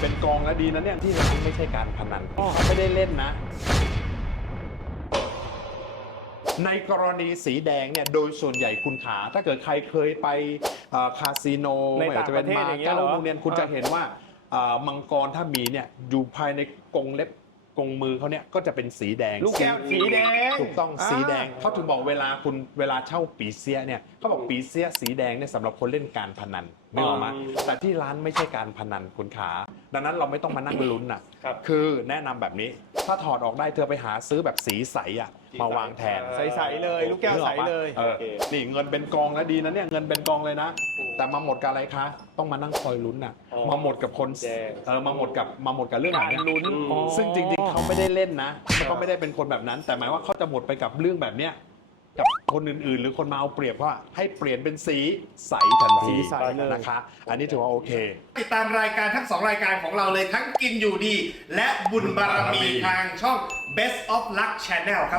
เป็นกองแล้วดีนะเนี่ยที่ร้านไม่ใช่การพนันเขาไม่ได้เล่นนะ ในกรณีสีแดงเนี่ยโดยส่วนใหญ่คุณขา ถ้าเกิดใครเคยไปเอ่อคาสิโนในไม่ว่ต่างจะเป็นประเทศมาอย่างเงี้ยเก๊าเหรอโรงเรียนคุณจะอ่าเห็นว่าเอ่อมังกรถ้ามีเนี่ยอยู่ภายในกรงเล็บ กรงมือเขาเนี่ยก็จะเป็นสีแดง ลูกแก้วสีแดงถูกต้องอ่าสีแดงเขาถึงบอกเวลาคุณเวลาเช่าปีเสียเนี่ยเขาบอกปีเสียสีแดงเนี่ยสำหรับคนเล่นการพนันนึกออกไหมแต่ที่ร้านไม่ใช่การพนันคุณขา ดังนั้นเราไม่ต้องมานั่งลุ้นน่ะครับคือแนะนำแบบนี้ถ้าถอดออกได้เธอไปหาซื้อแบบสีใสอะมาวางแทนใสๆเลย ลูกแก้วใสเลยเออนี่เงินเป็นกองแล้วดีนะเนี่ยเงินเป็นกองเลยนะ แต่มาหมดกับอะไรคะ ต้องมานั่งคอยลุ้นน่ะ อ๋อมาหมดกับคนแดง เออมาหมดกับมาหมดกับเรื่องแบบเนี้ยการลุ้นอ๋อซึ่งจริงๆ เขาไม่ได้เล่นนะเขาไม่ได้เป็นคนแบบนั้น แต่หมายว่าเขาจะหมดไปกับเรื่องแบบเนี้ยกับคนอื่นๆ หรือคนมาเอาเปรียบว่าให้เปลี่ยนเป็นสีใสทันทีสีใสเลย นะคะ อันนี้ถือว่าโอเค ติดตามรายการทั้งสองรายการของเราเลยทั้งกินอยู่ดี และบุญบารมีทางช่อง Best of Luck Channel ครับ